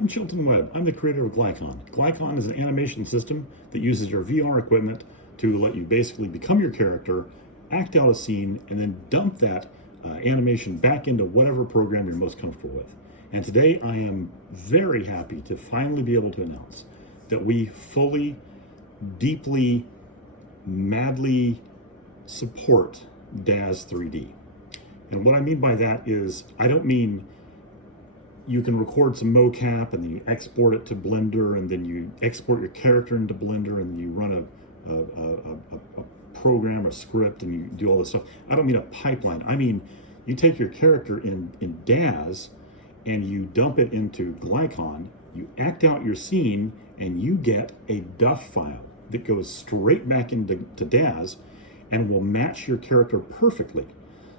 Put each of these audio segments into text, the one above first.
I'm Chilton Webb. I'm the creator of Glycon. Glycon is an animation system that uses your VR equipment to let you basically become your character, act out a scene, and then dump that animation back into whatever program you're most comfortable with. And today I am very happy to finally be able to announce that we fully, deeply, madly support Daz3D. And what I mean by that is, I don't mean you can record some mocap and then you export it to Blender, and then you export your character into Blender, and you run a program or script and you do all this stuff. I don't mean a pipeline. I mean, you take your character in Daz and you dump it into Glycon, you act out your scene, and you get a DUF file that goes straight back into Daz and will match your character perfectly,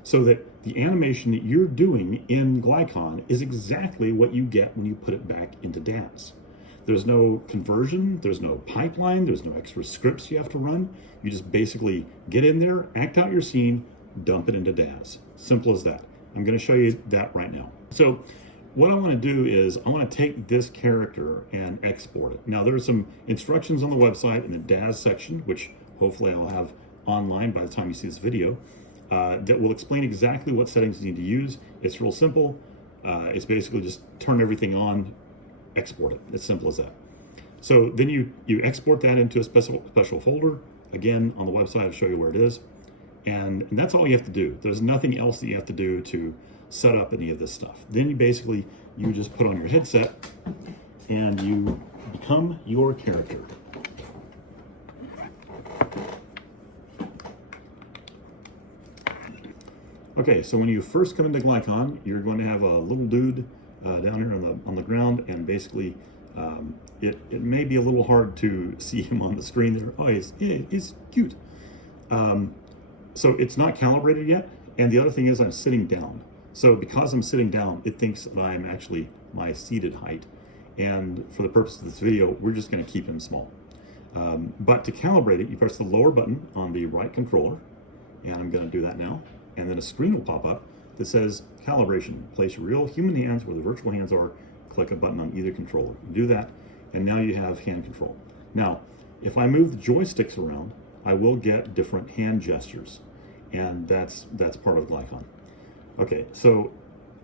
so that the animation that you're doing in Glycon is exactly what you get when you put it back into Daz. There's no conversion, there's no pipeline, there's no extra scripts you have to run. You just basically get in there, act out your scene, dump it into Daz. Simple as that. I'm going to show you that right now. So what I want to do is I want to take this character and export it. Now there's some instructions on the website in the Daz section, which hopefully I'll have online by the time you see this video, that will explain exactly what settings you need to use. It's real simple. It's basically just turn everything on, export it. It's simple as that. So then you export that into a special folder. Again, on the website, I'll show you where it is. And that's all you have to do. There's nothing else that you have to do to set up any of this stuff. Then you just put on your headset and you become your character. Okay, so when you first come into Glycon, you're going to have a little dude down here on the ground, and basically it may be a little hard to see him on the screen there. Oh, he's cute. So it's not calibrated yet, and the other thing is I'm sitting down. So because I'm sitting down, it thinks that I'm actually my seated height, and for the purpose of this video, we're just going to keep him small. But to calibrate it, you press the lower button on the right controller, and I'm going to do that now. And then a screen will pop up that says calibration. Place your real human hands where the virtual hands are. Click a button on either controller. You do that, and now you have hand control. Now, if I move the joysticks around, I will get different hand gestures, and that's part of Glycon. Okay, so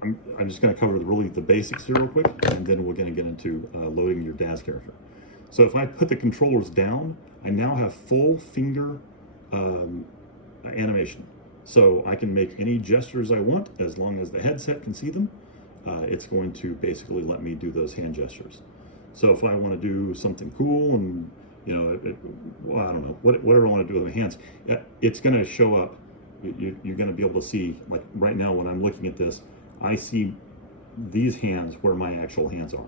I'm just going to cover the basics here real quick, and then we're going to get into loading your Daz character. So if I put the controllers down, I now have full finger animation. So I can make any gestures I want as long as the headset can see them. It's going to basically let me do those hand gestures. So if I want to do something cool and, you know, well, I don't know, whatever I want to do with my hands, it's going to show up. You're going to be able to see, like right now when I'm looking at this, I see these hands where my actual hands are.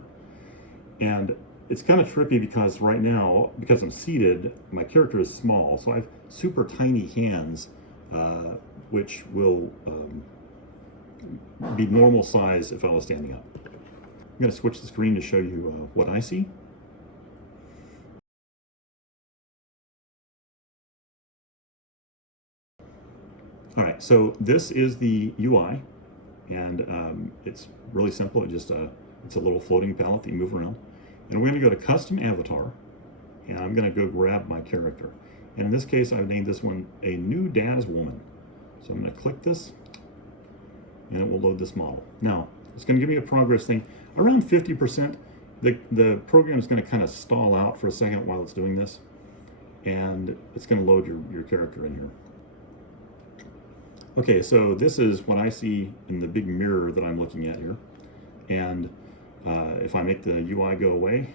And it's kind of trippy because right now, because I'm seated, my character is small. So I have super tiny hands, which will be normal size if I was standing up. I'm going to switch the screen to show you what I see. All right, so this is the UI, and it's really simple. It's a little floating palette that you move around. And we're going to go to Custom Avatar, and I'm going to go grab my character. And in this case, I've named this one a new Daz woman. So I'm going to click this, and it will load this model. Now, it's going to give me a progress thing. Around 50%, the program is going to kind of stall out for a second while it's doing this, and it's going to load your character in here. Okay, so this is what I see in the big mirror that I'm looking at here. And if I make the UI go away,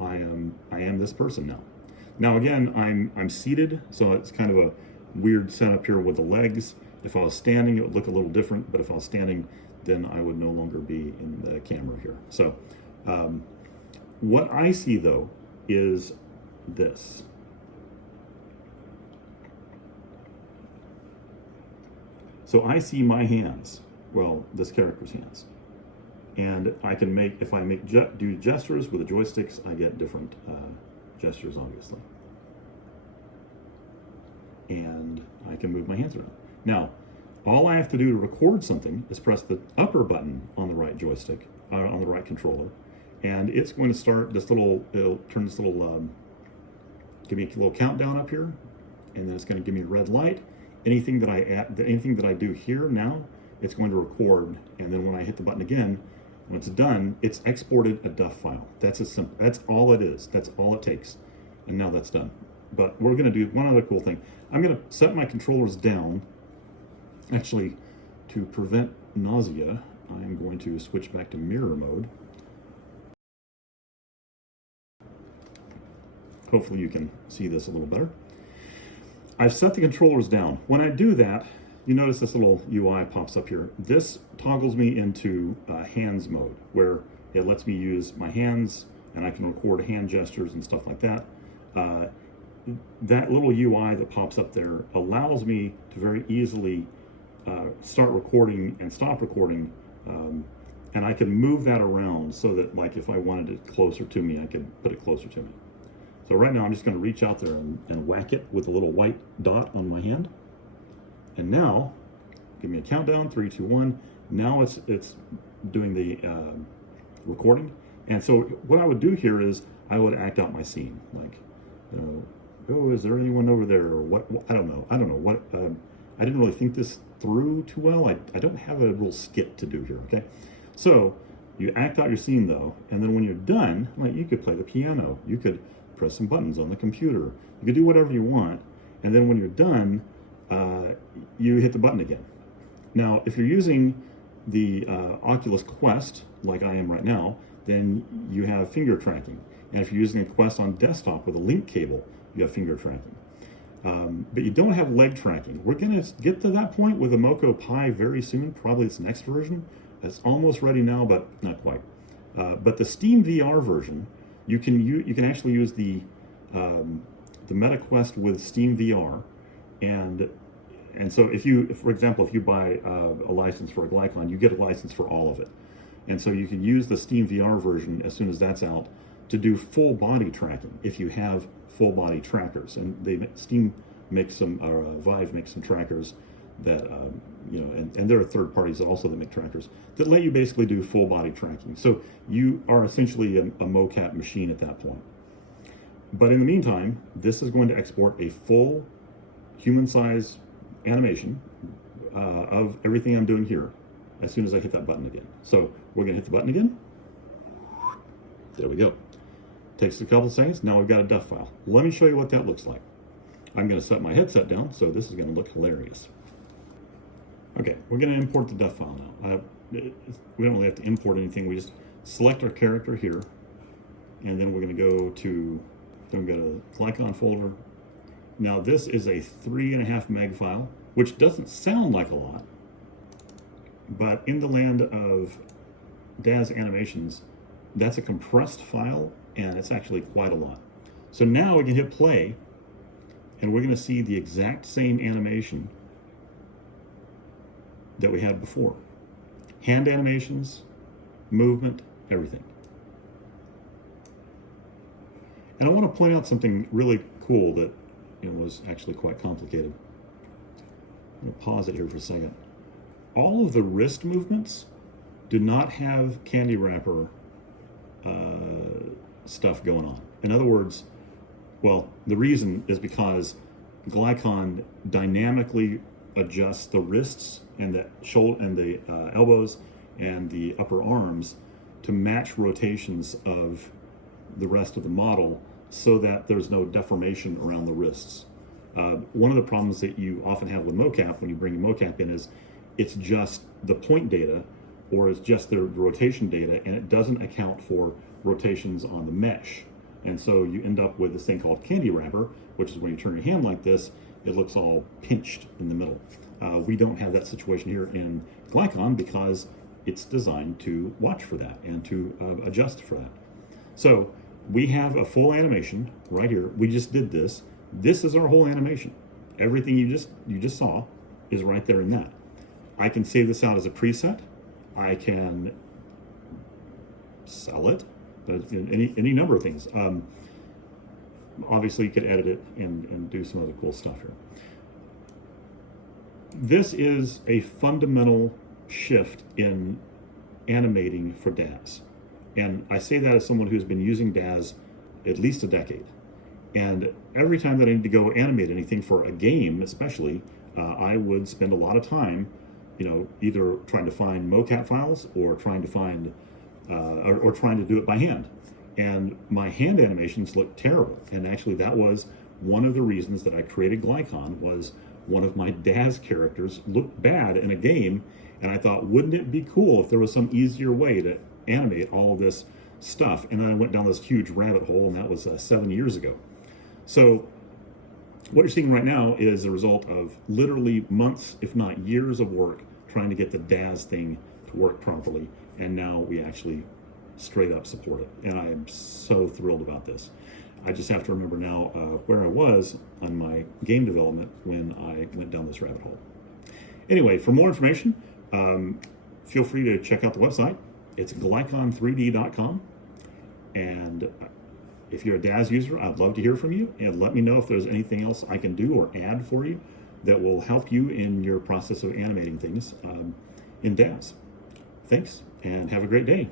I am this person now. Now again, I'm seated, so it's kind of a weird setup here with the legs. If I was standing, it would look a little different, but if I was standing, then I would no longer be in the camera here. So what I see though is this. So I see my hands, well, this character's hands. And I can make, if I do gestures with the joysticks, I get different gestures, obviously. And I can move my hands around. Now, all I have to do to record something is press the upper button on the right joystick, on the right controller, and it's going to start this little, it'll turn this little, give me a little countdown up here, and then it's going to give me a red light. Anything that I add, anything that I do here now, it's going to record, and then when I hit the button again, when it's done, it's exported a DUF file. That's as simple. That's all it is. That's all it takes. And now that's done. But we're going to do one other cool thing. I'm going to set my controllers down. Actually, to prevent nausea, I'm going to switch back to mirror mode. Hopefully you can see this a little better. I've set the controllers down. When I do that, you notice this little UI pops up here. This toggles me into hands mode, where it lets me use my hands, and I can record hand gestures and stuff like that. That little UI that pops up there allows me to very easily start recording and stop recording, and I can move that around so that, like, if I wanted it closer to me, I could put it closer to me. So right now I'm just going to reach out there and whack it with a little white dot on my hand. And now, give me a countdown, 3, 2, 1. Now it's doing the recording. And so what I would do here is I would act out my scene, like, oh, is there anyone over there, or what? I don't know. What. I didn't really think this through too well. I don't have a real skit to do here. Okay, so you act out your scene though, and then when you're done, like, you could play the piano, you could press some buttons on the computer, you could do whatever you want, and then when you're done, you hit the button again. Now, if you're using the Oculus Quest, like I am right now, then you have finger tracking. And if you're using a Quest on desktop with a link cable, you have finger tracking. But you don't have leg tracking. We're going to get to that point with a Moco Pi very soon, probably its next version. It's almost ready now, but not quite. But the Steam VR version, you can actually use the Meta Quest with Steam VR, and so for example, if you buy a license for a Glycon, you get a license for all of it. And so you can use the Steam VR version as soon as that's out to do full body tracking if you have full body trackers. And Steam makes some, or Vive makes some trackers that, and there are third parties that also make trackers that let you basically do full body tracking. So you are essentially a mocap machine at that point. But in the meantime, this is going to export a full human-size animation of everything I'm doing here as soon as I hit that button again. So we're going to hit the button again. There we go. Takes a couple of seconds. Now we've got a DUF file. Let me show you what that looks like. I'm going to set my headset down, so this is going to look hilarious. Okay, we're going to import the DUF file now. We don't really have to import anything. We just select our character here, and then we're going to go to Glycon folder. Now this is a 3.5 meg file, which doesn't sound like a lot, but in the land of Daz animations, that's a compressed file, and it's actually quite a lot. So now we can hit play, and we're going to see the exact same animation that we had before. Hand animations, movement, everything. And I want to point out something really cool that was actually quite complicated. I'm going to pause it here for a second. All of the wrist movements do not have candy wrapper stuff going on. In other words, well, the reason is because Glycon dynamically adjusts the wrists and the shoulder and the elbows and the upper arms to match rotations of the rest of the model so that there's no deformation around the wrists. One of the problems that you often have with mocap when you bring a mocap in is it's just the point data, or it's just the rotation data, and it doesn't account for rotations on the mesh. And so you end up with this thing called candy wrapper, which is when you turn your hand like this, it looks all pinched in the middle. We don't have that situation here in Glycon because it's designed to watch for that and to adjust for that. So we have a full animation right here. We just did this. This is our whole animation. Everything you just saw is right there in that. I can save this out as a preset. I can sell it. Any number of things. Obviously, you could edit it and do some other cool stuff here. This is a fundamental shift in animating for Daz. And I say that as someone who's been using Daz at least a decade. And every time that I need to go animate anything for a game, especially, I would spend a lot of time, either trying to find mocap files or trying to find, or trying to do it by hand. And my hand animations look terrible. And actually, that was one of the reasons that I created Glycon. Was one of my Daz characters looked bad in a game, and I thought, wouldn't it be cool if there was some easier way to animate all of this stuff? And then I went down this huge rabbit hole, and that was 7 years ago. So what you're seeing right now is a result of literally months, if not years of work trying to get the Daz thing to work properly. And now we actually straight up support it. And I'm so thrilled about this. I just have to remember now where I was on my game development when I went down this rabbit hole. Anyway, for more information, feel free to check out the website. It's glycon3d.com. And if you're a Daz user, I'd love to hear from you, and let me know if there's anything else I can do or add for you that will help you in your process of animating things in Daz. Thanks, and have a great day.